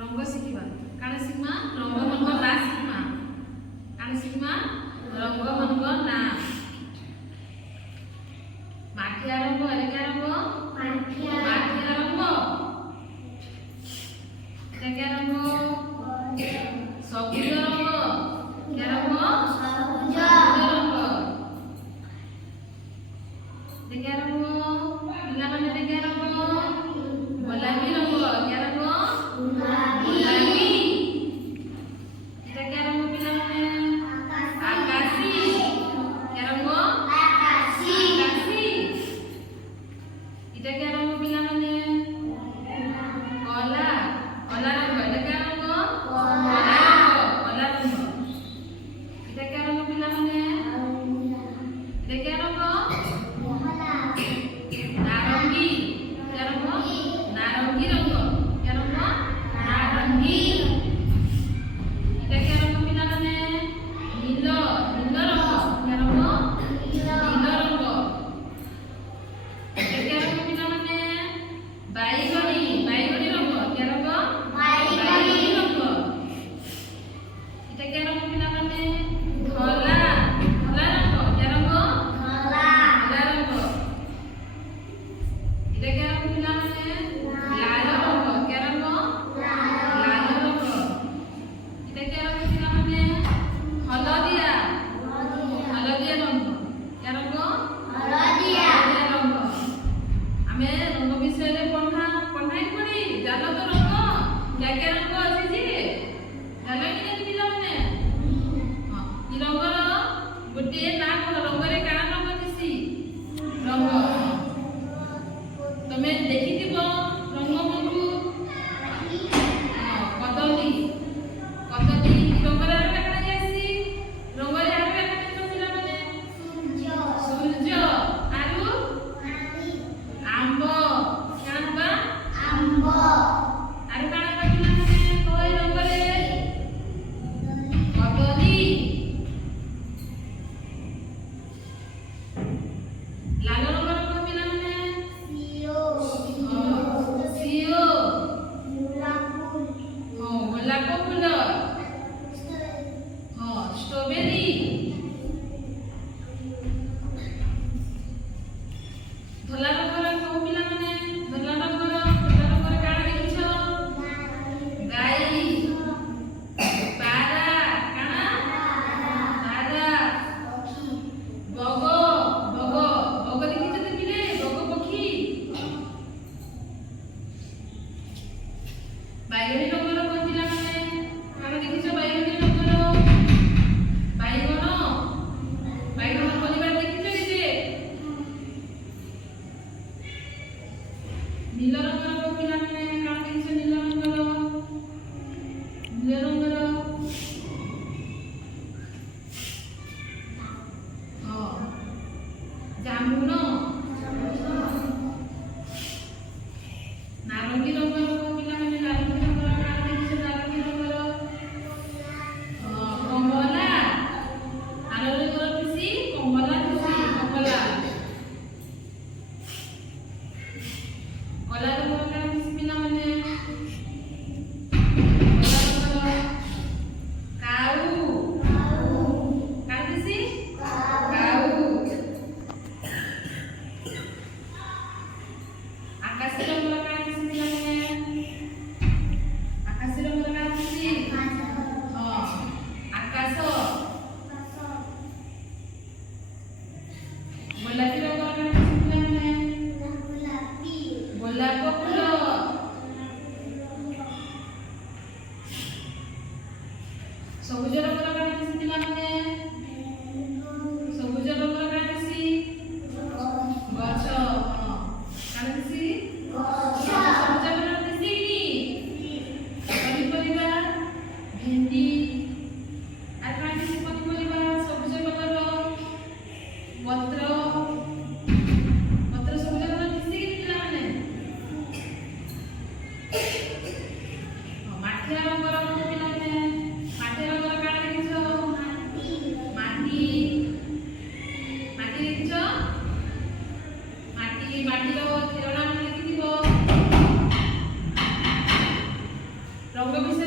रंग शिखा काण शिखमा रंग मन ना शिखमा काण शिखमा रंग मन ना माठिया रंग क्या रंग माठिया रंग क्या रंग सबुज रंग क्या रंग सबुज रंग क्या रंग पिला माने क्या रंग गोलापी रंग क्या रंग गोलापी क्या रंग पिला माने आकाशी क्या रंग आकाशी क्या रंग पिला माने कला कला रंग क्या रंग कला रंग क्या रंग पिला माने क्या रंग नारंगी क्या रंग नारंगी रंग क्या रंग नारंगी क्या रंग पिला माने नील नील रंग क्या रंग नील रंग क्या रंग पिला माने बैगनी बैगनी रंग क्या रंग बैगनी रंग क्या रंग पिला माने धला धला रंग क्या रंग धला रंग क्या रंग पिला माने लाल रंग क्या रंग लाल रंग क्या रंग पिला माने हलदिया हलदिया रंग क्या रंग हलदिया रंग आमे रंग विषय रे पढ़ाई पड़ी जानो तो रंग क्या रंग अछि जे जानो कि नहीं पिला माने हां ई रंग रो गोटे ना रंग रे काना रंग दिसी रंग तमे देखिथिबो रंग बंधु कदली कदली रंग रे काना जासी रंग रे आरो काना पिला माने सूर्य आरो आंबो क्या बा आंबो आरो काना पिला माने कोई रंग रे कदली लाल रंग रे पिला माने सियो गोलाप फूल स्ट्रॉबेरी धला रंग पिला माने धला रंग काना देखिछ गाई पारा काना पारा बग बग बग देखिछ ते पिले बग पक्षी बैगनी रंग पिला माने काना देखिछ बैगनी रंग बैगन बैगन परिवार देखिछ कि जे नील रंग पिला माने काना देखिछ नील रंग जामुन नारंगी रंग पिला माने नारंगी रंग काना देखिछ नारंगी रंग कमला नारंगी रंग दिसी कमला कला रंग काना दिसी पिला माने काऊ काना दिसी काऊ आकाशी रंग काना दिसी पिला माने आकाशी रंग काना दिसी आकाश गोलापी रंग काना दिसी पिला माने गोलाप फूल सबुज रंग काना दिसी पिला माने सबुज रंग काना दिसी गछ काना दिसी सबुज रंग दिसी पनिपरिबा भेंडी आ काना दिसी पनिपरिबा सबुज कलर पत्र पत्र सबुज कलर दिसी कि पिला माने माठिया रंग पिला माने माठिया रंग काना देखिछ रंग